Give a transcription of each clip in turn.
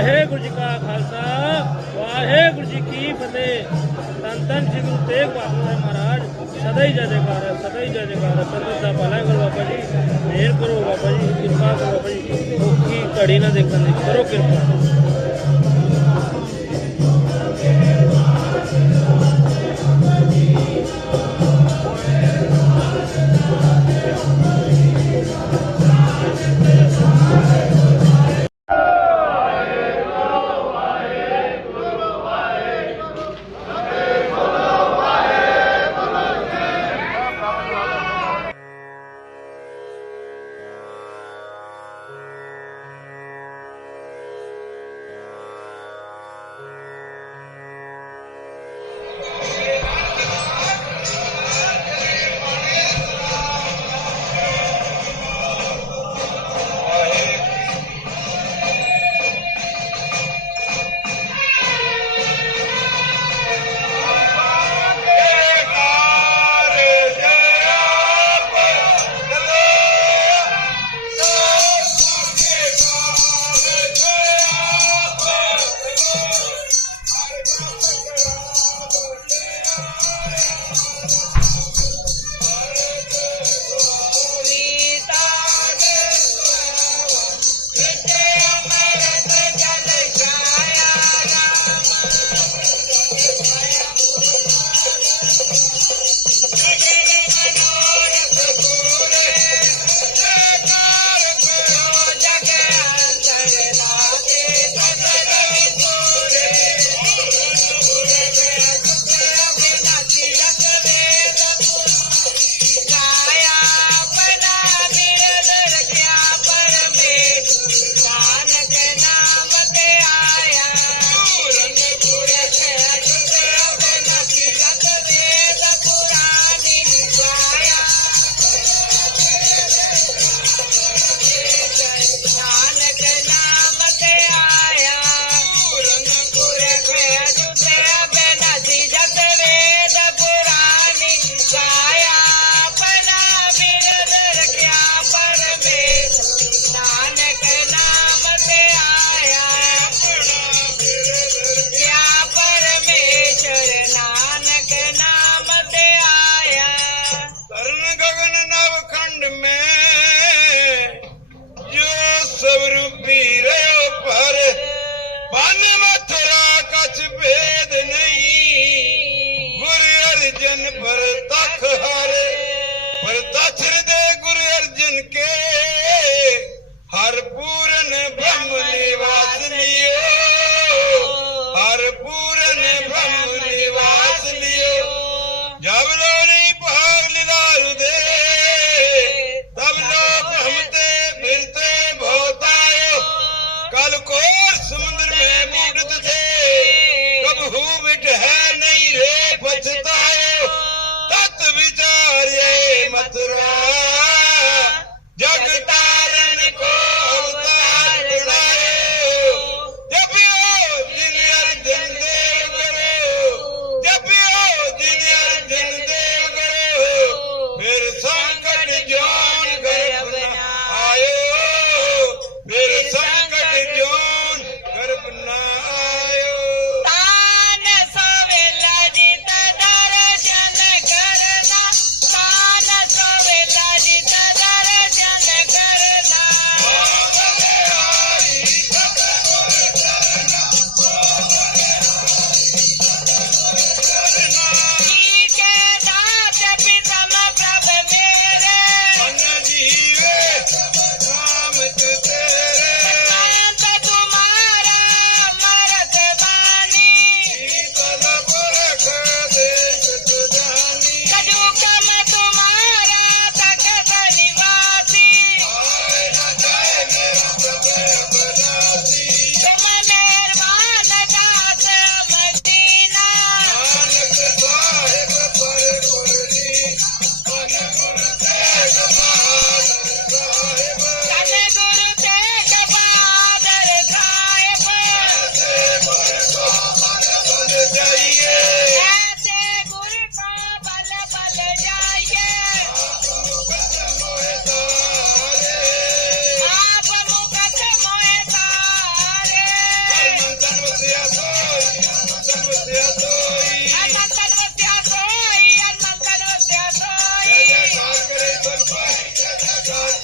ਵਾਹਿਗੁਰੂ ਜੀ ਕਾ ਖਾਲਸਾ, ਵਾਹਿਗੁਰੂ ਜੀ ਕੀ ਫਤਿਹ। ਤਨ ਤਨ ਜੀ ਗੁਰੂ ਤੇਗ ਬਹਾਦਰ ਸਾਹਿਬ ਮਹਾਰਾਜ, ਸਦਾ ਹੀ ਜੈ ਜੈਕਾਰ, ਸਦਾ ਹੀ ਜੈ ਜੈਕਾਰ। ਸਰਬਤ ਦਾ ਭਲਾ ਕਰੋ ਬਾਬਾ ਜੀ, ਮਿਹਰ ਕਰੋ ਬਾਬਾ ਜੀ, ਕਿਰਪਾ ਕਰੋ ਬਾਬਾ ਜੀ। ਔਖੀ ਘੜੀ ਨਾ ਦੇਖਣ ਦੀ, ਕਰੋ ਕਿਰਪਾ। ਮਨ ਮਥਰਾ ਕਛ ਭੇਦ ਨਹੀਂ। ਗੁਰ ਅਰਜਨ ਪਰ ਤਖ ਹੈ Mathura.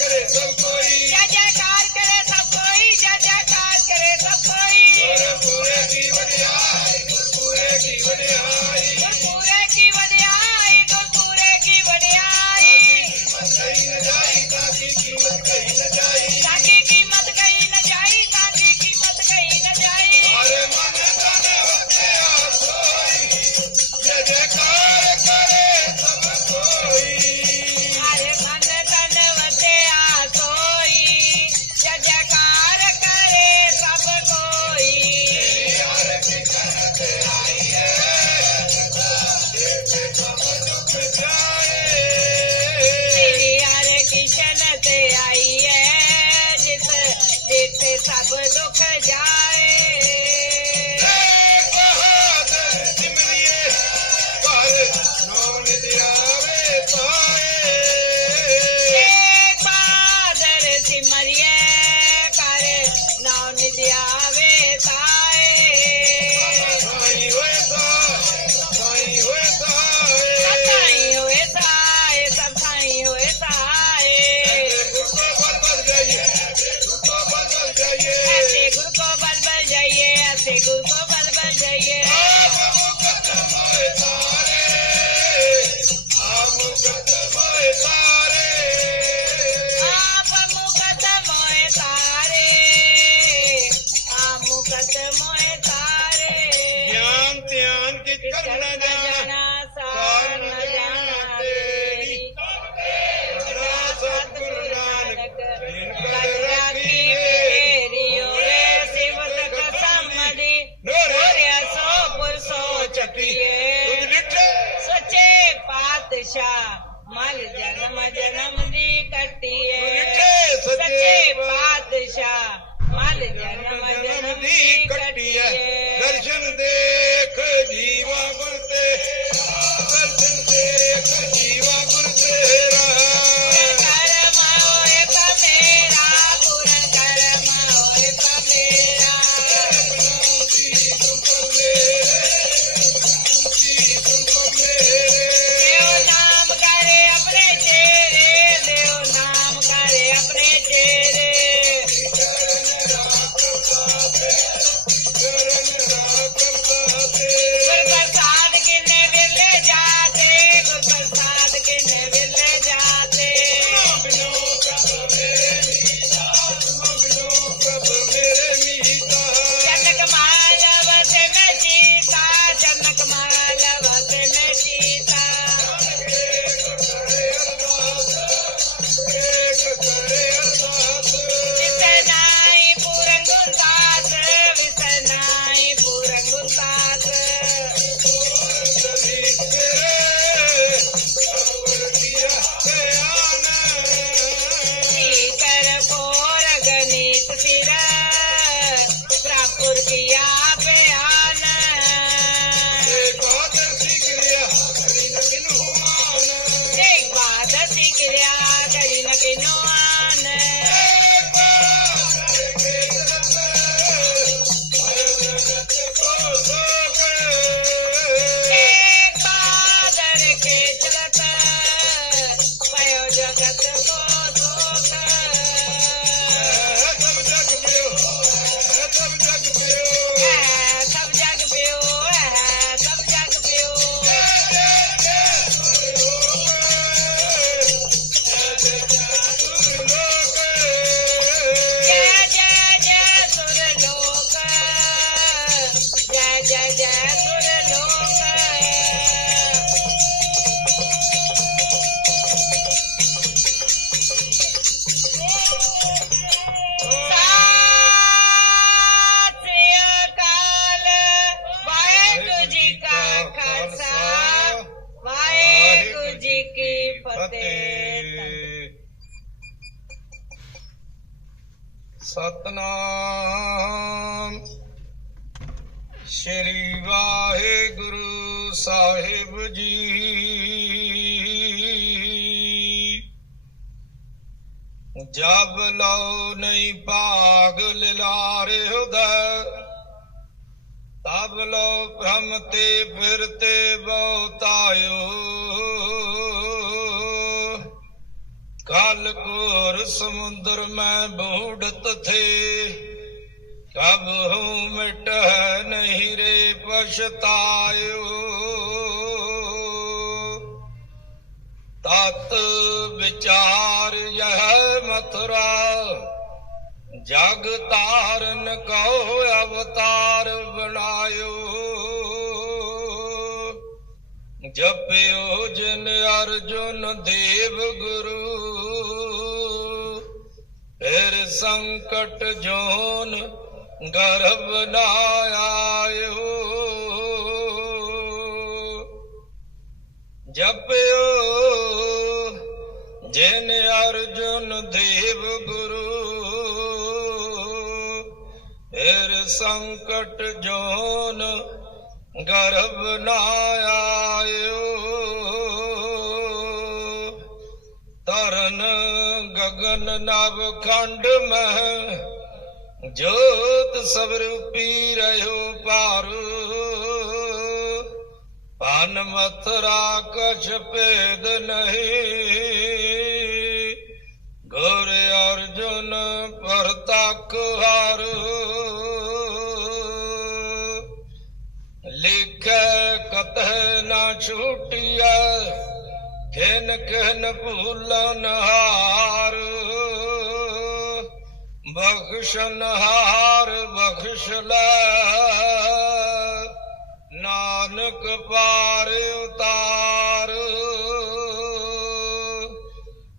करे tchau. ਸਤਨਾਮ। ਸ਼੍ਰੀ ਵਾਹਿਗੁਰੂ ਸਾਹਿਬ ਜੀ। ਜਬ ਲਓ ਨਹੀਂ ਭਾਗ ਲਿਲਾਰੇ ਹੁਦਾ ਤਬ ਲਓ ਭ੍ਰਮ ਤੇ ਫਿਰ ਤੇ ਬਹੁਤਾਇਓ। ਕਾਲ ਕੋਰ ਸਮੁੰਦਰ ਮੈਂ ਬੋੜਤ ਥੇ। ਕਬ ਹੂੰ ਮਿਟ ਨਹੀਂ ਰੇ ਪਛਤਾਇਓ। ਤਤ ਵਿਚਾਰ ਯਹ ਮਥੁਰਾ, ਜਗ ਤਾਰਨ ਕਉ ਅਵਤਾਰ ਬਣਾਇਓ। ਜਪਿਓ ਜਿਨ ਅਰਜੁਨ ਦੇਵ ਗੁਰੂ ਫਿਰ ਸੰਕਟ ਜੋਨ ਗਰਭ ਨਾ ਆਇਓ। ਜਪਿਓ ਜਿਨ ਅਰਜੁਨ ਦੇਵ ਗੁਰੂ, ਫਿਰ ਸੰਕਟ ਜੋਨ ਗਰਭ ਨਾ ਆਇਓ। ਗਗਨ ਨਭ ਖੰਡ ਮਹਿ, ਜੋਤ ਸਬਰ ਪੀ ਰਹਿਓ ਪਾਰੂ ਪਨ ਮਥਰਾ ਕਛ ਭੇਦ ਨਹੀਂ, ਗੁਰ ਅਰਜੁਨ ਪਰਤਕ ਹਰ। ਲਿਖੈ ਕਤਹਿ ਨਾ ਛੂਟਿਆ ਖਿਨ ਖਿਨ ਭੂਲਨ ਨਹਾਰ ਬਖਸ਼ਨ ਹਾਰ ਬਖਸ਼ ਲੈ। ਨਾਨਕ ਪਾਰ ਉਤਾਰ,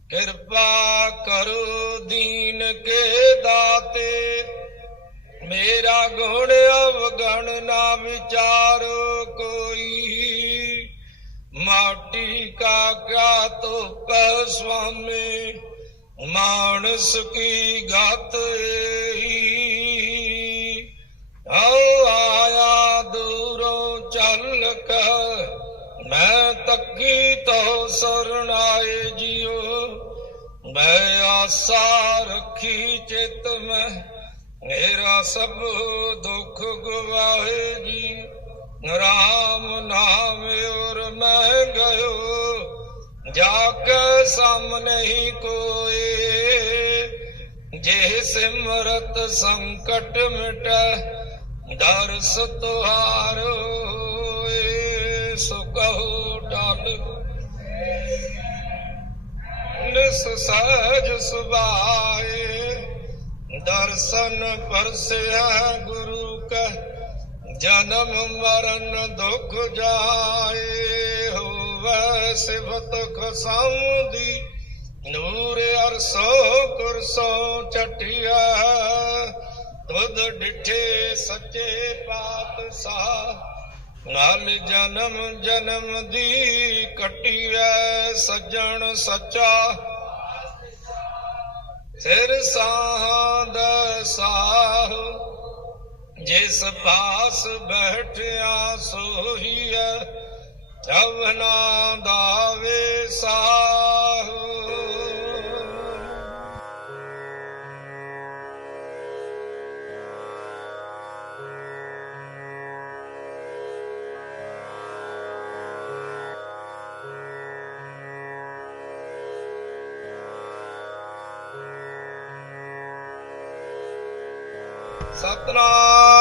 ਕਿਰਪਾ ਕਰੋ ਦੀਨ ਕੇ ਦਾਤੇ। ਮੇਰਾ ਗੁਣ ਅਵਗਣ ਨਾ ਵਿਚਾਰੋ ਕੋਈ। ਮਾਟੀ ਕਾ ਕਿਆ ਤੁਪ ਸੁਆਮੀ, ਮਾਨਸ ਕੀ ਗਤ ਏਹੀ। ਆਓ ਆਇਆ ਦੂਰੋਂ ਚੱਲ ਕੇ ਮੈਂ ਤੱਕੀ ਤੋ ਸਰਣਾਏ ਜਿਉ ਮੈਂ ਆਸਾ ਰੱਖੀ ਚਿਤ ਮੈਂ, ਮੇਰਾ ਸਭ ਦੁੱਖ ਗਵਾਏ ਜੀ ਰਾਮ ਨਾਮ ਔਰ ਮੈਂ ਗਇਓ, ਜਾ ਕੇ ਸਾਹਮਣੇ ਹੀ ਕੋਏ। ਜੇ ਸਿਮਰਤ ਸੰਕਟ ਮਿਟੈ, ਦਰਸ ਤੁਹਾਰੋ ਏ ਸੋ ਕਹੋ ਟਲ ਨਿਸ ਸਹਿਜ ਸੁਭਾਏ, ਦਰਸ਼ਨ ਪਰਸਿਆ ਗੁਰੂ ਕਾ। ਜਨਮ ਮਰਨ ਦੁਖ ਜਾਏ ਹੋਵੇ ਸਿਫਤ ਖਸਾਉਂਦੀ। ਨੂਰ ਅਰਸੋ ਕੁਰਸੋ ਚਟਿਆ। ਤੁਧ ਡਿਠੇ ਸੱਚੇ ਪਾਤ ਸਾਹ ਨਾਲ ਜਨਮ ਜਨਮ ਦੀ ਕਟਿਐ ਸੱਜਣ ਸੱਚਾ। ਸਿਰ ਸਾਧ ਸਾਹ ਜਿਸ ਪਾਸ ਬੈਠਿਆ ਸੋਹੀਐ ਜਵਨਾ ਦਾਵੇ ਸਾਹ। ਸਤਨਾਮ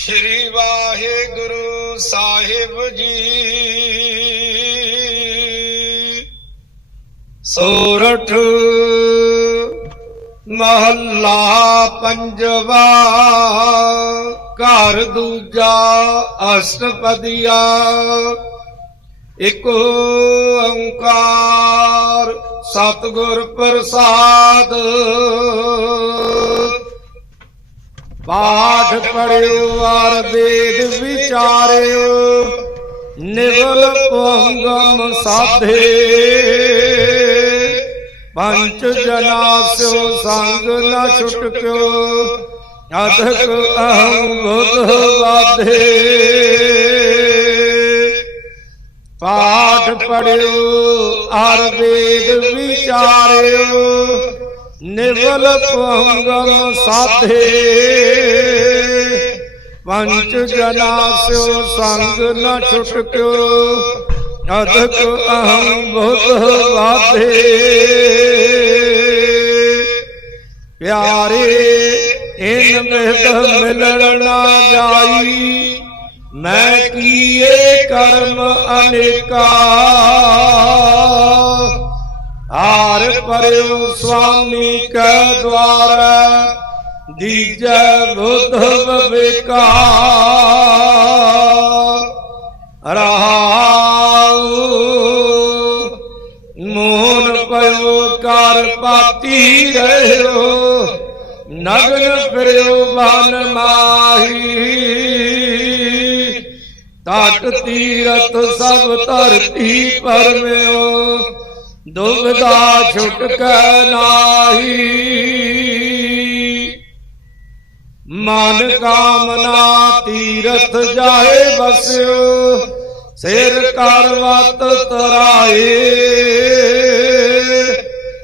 ਸ੍ਰੀ ਵਾਹਿਗੁਰੂ ਸਾਹਿਬ ਜੀ। ਸੋਰਠ ਮਹੱਲਾ ਪੰਜਵਾ ਘਰ ਦੂਜਾ ਅਸ਼ਟਪਦੀਆ। ਇਕ ਓੰਕਾਰ ਸਤਿਗੁਰ ਪ੍ਰਸਾਦ। ਪਾਠ ਪੜਿਓ ਆਰ ਵੇਦ ਵਿਚਾਰਿਓ, ਨਿਵਲ ਪੰਗਮ ਸਾਧੇ। ਪੰਚ ਜਨਾ ਸਿਓ ਸੰਗ ਨ ਛੁਟਕਿਓ, ਅਧਕ ਅਹੰ ਬੁਧ ਵਾਧੇ। ਪਾਠ ਪੜਿਓ ਆਰ ਵੇਦ ਵਿਚਾਰਿਓ ਨਿਵਲ ਪੰਗਮ ਸਾਧੇ ਪੰਚ ਜਨਾ ਸਿਓ ਸੰਗ ਨ ਛੁਟਕਿਓ ਅਧਕ ਅਹੰ ਬੁਧ ਵਾਧੇ ਪਿਆਰੇ ਇਨ ਮਿਹਤ ਮਿਲਣ ਨਾ ਜਾਈ ਮੈਂ ਕੀਏ ਕਰਮ ਅਨੇਕਾ ਹਾਰ ਪਰਿਉ ਸੁਆਮੀ ਕੈ ਦਵਾਰ ਦੀਜੈ ਬੁੱਧ ਵਿਵੇਕਾ ਰਹਾਉ ਮੋਨ ਪਇਓ ਕਰ ਪਾਤੀ ਰਹਿਓ, ਨਗਨ ਫਿਰਿਓ ਬਨ ਮਾਹੀ। ਤਟ ਤੀਰਥ ਸਭ ਧਰਤੀ ਪਰਮਿਓ ਦੁਬਦਾ ਛੁਟਕੈ ਨਾਹੀ। ਮਨ ਕਾਮਨਾ ਤੀਰਥ ਜਾਏ ਬਸਿਓ ਸਿਰ ਕਰ ਕਰਵਤ ਤਰਾਏ।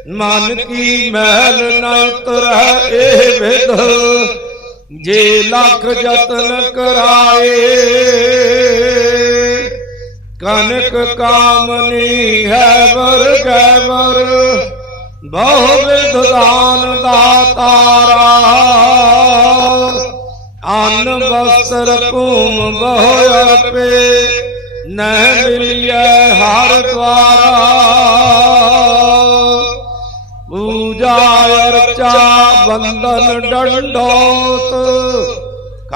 ਮਨ ਕੀ ਮਹਿਲ ਨਾ ਉਤਰੈ ਇਹ ਵਿਧ, ਜੇ ਲੱਖ ਯਤਨ ਕਰਾਏ। ਕਨਕ ਕਾਮਨੀ ਹੈ ਵਰ ਗੈਵਰ ਬਹੁ ਵਿਧ ਦਾਨ ਦਾਤਾਰਾ ਅਨ ਵਸਤਰ ਭੂਮ ਬਹੁ ਅਰਪੇ ਨਹਿ ਮਿਲਿਐ ਹਰ ਦਵਾਰਾ ਪੂਜਾ ਅਰਚਾ ਬੰਦਨ ਡੰਡੋਤ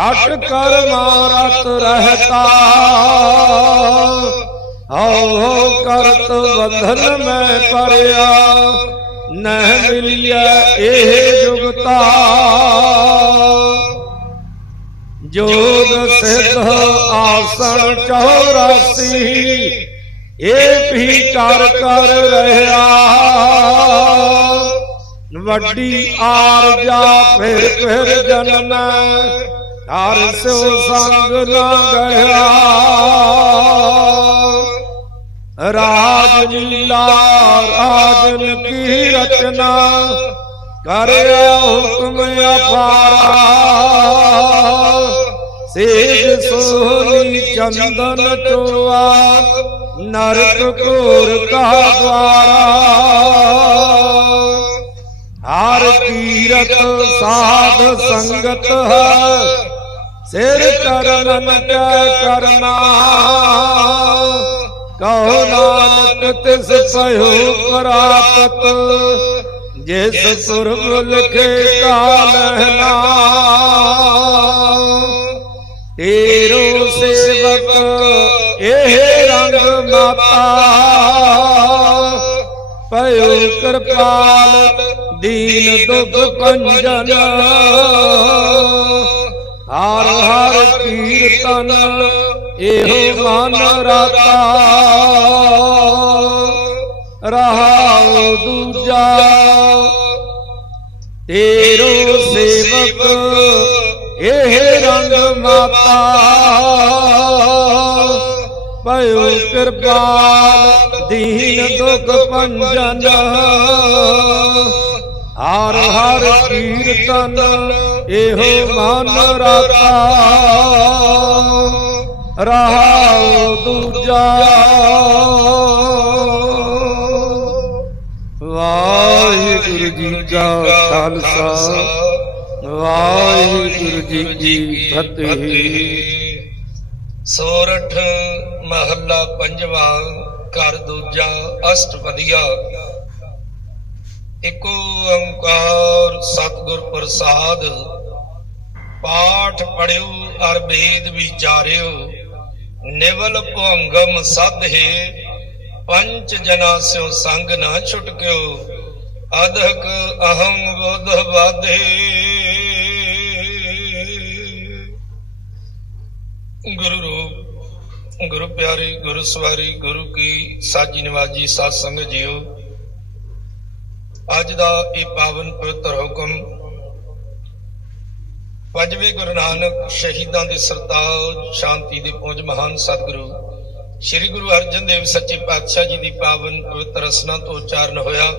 ਕਟ ਕਰ ਮਾਰਤ ਰਹਤਾ ਹਉ ਹਉ ਕਰਤ ਬੰਧਨ ਮੈਂ ਪਰਿਆ ਨਹਿ ਮਿਲਿਆ ਇਹ ਜੁਗਤਾ ਜੋਗ ਸਿੱਧ ਆਸਣ 84 ਇਹ ਵੀ ਕਰ ਕਰ ਰਹਾ ਵੱਡੀ ਆਰਜਾ ਫਿਰ ਫਿਰ ਜਨਮ ਹਰ ਸੋ ਸੰਗ ਨਾ ਗਿਆ ਰਾਜ ਲੀਲਾ ਰਾਜਨ ਕੀ ਰਚਨਾ ਕਰਿਆ ਹੁਕਮ ਅਪਾਰਾ। ਸੇਜ ਸੋਹਣੀ ਚੰਦਨ ਚੋਆ ਨਰਕ ਘੋਰ ਕਾ ਦਵਾਰਾ ਹਰ ਕੀਰਤ ਸਾਧ ਸੰਗਤ ਹੈ। ਸਿਰ ਕਰਨਨ ਕੈ ਕਰਨਾ ਕਹੋ ਨਾਨਕ ਤਿਸ ਭਇਓ ਪ੍ਰਾਪਤ। ਜਿਸ ਸੁਰਗ ਲਿਖੇ ਕਾਲਹਨਾ ਤੇਰੋ ਸੇਵਕ ਇਹ ਰੰਗ ਮਾਤਾ। ਭਇਓ ਕਿਰਪਾਲ ਦੀਨ ਦੁਖ ਪੰਜਨ ਹਰ ਹਰ ਕੀਰਤਨ ਇਹੋ ਮਨ ਰਾਤਾ। ਰਹਾਉ ਦੂਜਾ। ਤੇਰੋ ਸੇਵਕ, ਇਹ ਰੰਗ ਮਾਤਾ। ਭਇਓ ਕਿਰਪਾਲ, ਦੀਨ ਦੁਖ ਪੰਜਨ ਹਰ ਹਰ ਕੀਰਤਨ ਇਹੋ ਮਨ ਰਾਤਾ ਰਹਾਉ ਦੂਜਾ। ਵਾਹਿਗੁਰੂ ਜੀ ਕਾ ਖਾਲਸਾ, ਵਾਹਿਗੁਰੂ ਜੀ ਕੀ ਫਤਿਹ। ਸੋਰਠ ਮਹੱਲਾ ਪੰਜਵਾਂ, ਘਰ ਦੂਜਾ ਅਸ਼ਟਪਦੀਆ ਇਕੋ ਓੰਕਾਰ ਸਤਿਗੁਰ ਪ੍ਰਸਾਦ, ਪਾਠ ਪੜਿਓ ਅਰ ਵੇਦ ਵਿਚਾਰਿਓ, ਨਿਵਲ ਭੰਗਮ ਸਦਹੇ ਪੰਚ ਜਨਾ ਸਿਓ ਸੰਗ ਨਾ ਛੁਟਕਿਓ, ਅਧਕ ਅਹੰ ਬੁੱਧ ਬਾਧੇ ਗੁਰੂ ਰੂਪ, ਗੁਰੂ ਪਿਆਰੇ, ਗੁਰੂ ਸਵਾਰੀ, ਗੁਰੂ ਕੀ ਸਾਜੀ ਨਿਵਾਜੀ ਸਾਧ ਸੰਗਤ ਜੀਓ ਅੱਜ ਦਾ ਇਹ ਪਾਵਨ ਪਵਿੱਤਰ ਹੁਕਮ ਪੰਜਵੇਂ ਗੁਰੂ ਨਾਨਕ ਸ਼ਹੀਦਾਂ ਦੇ ਸਰਤਾਜ ਸ਼ਾਂਤੀ ਦੇ ਪੁੰਜ ਮਹਾਨ ਸਤਿਗੁਰੂ, ਸ੍ਰੀ ਗੁਰੂ ਅਰਜਨ ਦੇਵ ਸੱਚੇ ਪਾਤਸ਼ਾਹ ਜੀ ਦੀ ਪਾਵਨ ਪਵਿੱਤਰ ਰਸਨਾ ਤੋਂ ਉਚਾਰਨ ਹੋਇਆ।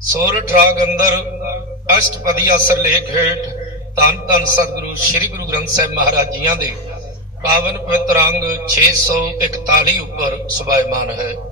ਸੋਰਠ ਰਾਗ ਅੰਦਰ ਅਸ਼ਟਪਦੀ ਅਸਰ ਲੇਖ ਹੇਠ ਧੰਨ ਧੰਨ ਸਤਿਗੁਰੂ ਸ੍ਰੀ ਗੁਰੂ ਗ੍ਰੰਥ ਸਾਹਿਬ ਮਹਾਰਾਜ ਜੀਆਂ ਦੇ ਪਾਵਨ ਪਵਿੱਤਰ ਅੰਗ 641 ਉੱਪਰ ਸੁਭਾਇਮਾਨ ਹੈ।